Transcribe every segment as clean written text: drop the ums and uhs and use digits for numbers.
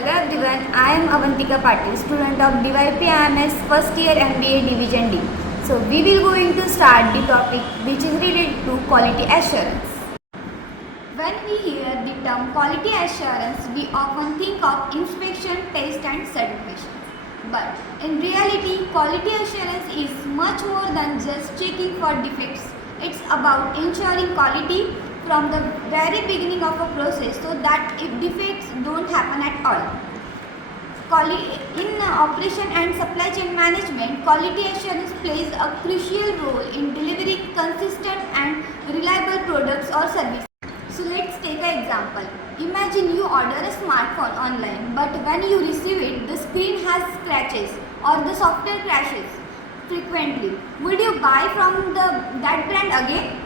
Hello everyone, I am Avantika Patil, student of DYPMS first year MBA Division D. So we will going to start the topic which is related to quality assurance. When we hear the term quality assurance, we often think of inspection, test and certification. But in reality, quality assurance is much more than just checking for defects. It's about ensuring quality from the very beginning of a process so that if defects don't happen at all. In operation and supply chain management, quality assurance plays a crucial role in delivering consistent and reliable products or services. So let's take an example. Imagine you order a smartphone online, but when you receive it, the screen has scratches or the software crashes frequently. Would you buy from that brand again?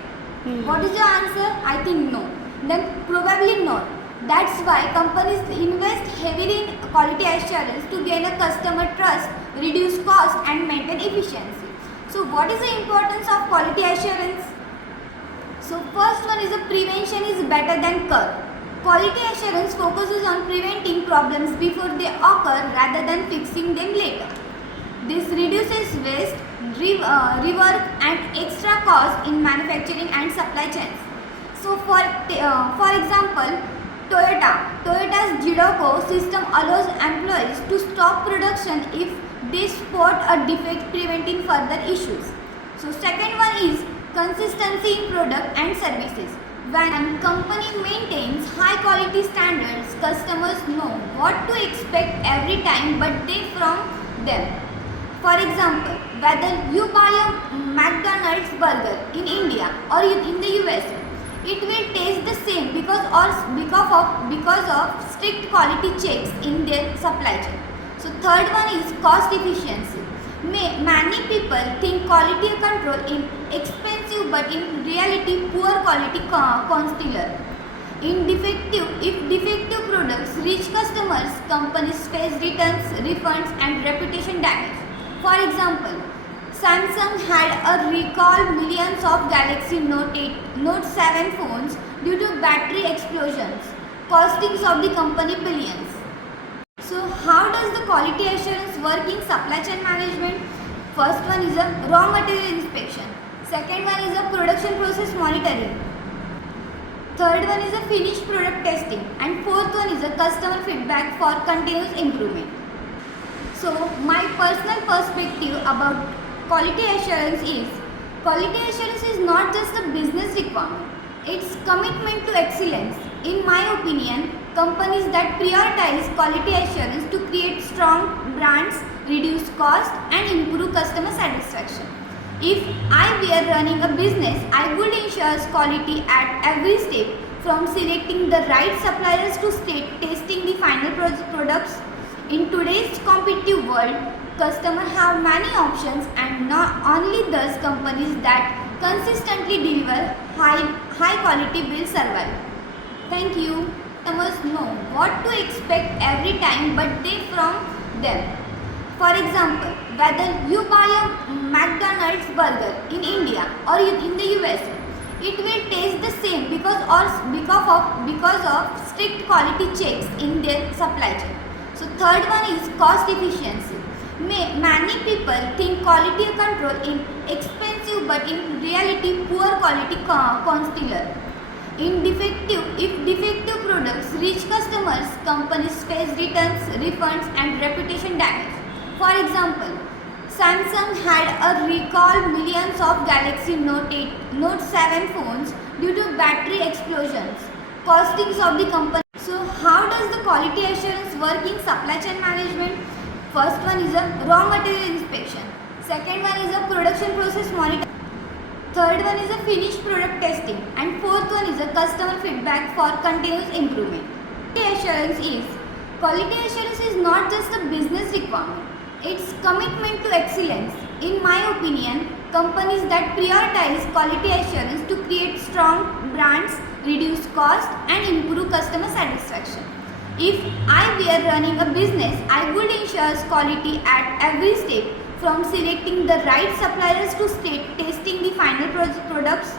What is your answer? I think no. Then probably not. That's why companies invest heavily in quality assurance to gain a customer trust, reduce cost and maintain efficiency. So what is the importance of quality assurance? So first one is a prevention is better than cure. Quality assurance focuses on preventing problems before they occur rather than fixing them later. This reduces waste, rework and extra cost in manufacturing and supply chains. So for example, Toyota's Jidoco system allows employees to stop production if they spot a defect, preventing further issues. So second one is consistency in product and services. When a company maintains high quality standards, customers know what to expect every time but they from them. For example, whether you buy a McDonald's burger in India or in the USA, it will taste the same because of strict quality checks in their supply chain. So third one is cost efficiency. Many people think quality control is expensive, but in reality, poor quality concealer. If defective products reach customers, companies face returns, refunds, and reputation damage. For example, Samsung had a recall millions of Galaxy Note 8, Note 7 phones due to battery explosions, costings of the company billions. So how does the quality assurance work in supply chain management? First one is a raw material inspection. Second one is a production process monitoring. Third one is a finished product testing. And fourth one is a customer feedback for continuous improvement. So my personal perspective about quality assurance is not just a business requirement. It's commitment to excellence. In my opinion, companies that prioritize quality assurance to create strong brands, reduce cost and improve customer satisfaction. If I were running a business, I would ensure quality at every step, from selecting the right suppliers to testing the final products. In today's competitive world, customers have many options and not only those companies that consistently deliver high quality will survive. Thank you. Customers know what to expect every time but they from them. For example, whether you buy a McDonald's burger in India or in the USA, it will taste the same because of strict quality checks in their supply chain. So third one is cost efficiency. Many people think quality control is expensive, but in reality, poor quality concealer. If defective products reach customers, companies face returns, refunds, and reputation damage. For example, Samsung had a recall millions of Galaxy Note 8, Note 7 phones due to battery explosions, costings of the company. So how does the quality assurance work in supply chain management? First one is a raw material inspection. Second one is a production process monitoring. Third one is a finished product testing. And fourth one is a customer feedback for continuous improvement. Quality assurance is not just a business requirement. It's commitment to excellence. In my opinion, companies that prioritize quality assurance to create strong brands, reduce cost and improve customer satisfaction. If I were running a business, I would ensure quality at every step, from selecting the right suppliers to testing the final products.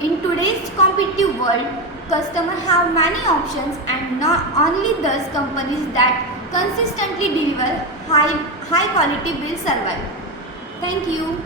In today's competitive world, customers have many options and not only those companies that consistently deliver high quality will survive. Thank you.